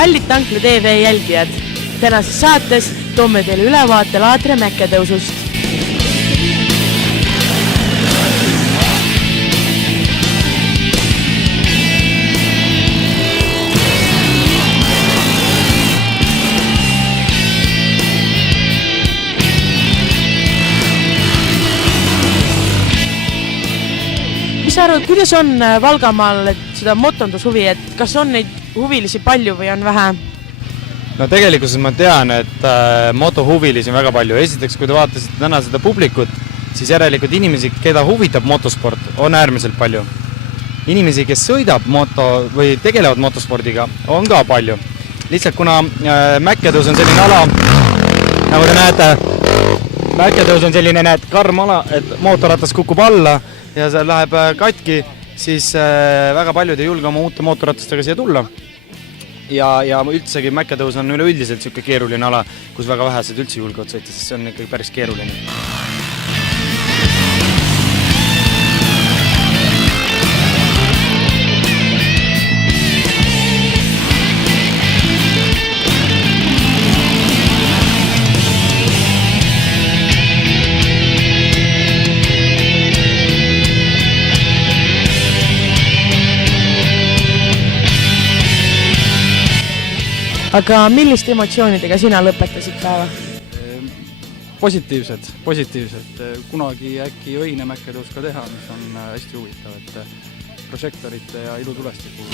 Kallid Tankla TV jälgijad, tänases saates toome teile ülevaate Laatre mäkketõusust. Mis sa arvad, kuidas on Valgamaal seda motondushuvi, et kas on neid huvilisi palju või on vähe? No tegelikult ma tean, et motohuvilisi on väga palju. Esiteks, kui te vaatasite täna seda publikut, siis järelikult inimesi, keda huvitab motosport, on äärmiselt palju. Inimesi, kes sõidab või tegelevad motospordiga, on ka palju. Lihtsalt kuna mäkketõus on selline ala, nagu te näete, mäkketõus on selline karm ala, et mootorratas kukub alla ja see läheb katki, siis väga paljud ei julge oma uute mootorratastega siia tulla. Ja üldsegi mäkketõus on üleüldiselt selline keeruline ala, kus väga vähesed üldse julgevad sõita, sest see on ikkagi päris keeruline. Aga milliste emotsioonidega sina lõpetasid päeva? Positiivsed. Kunagi äkki õine mäkketõus ka teha, mis on hästi huvitav, et prožektorite ja ilutulestiku.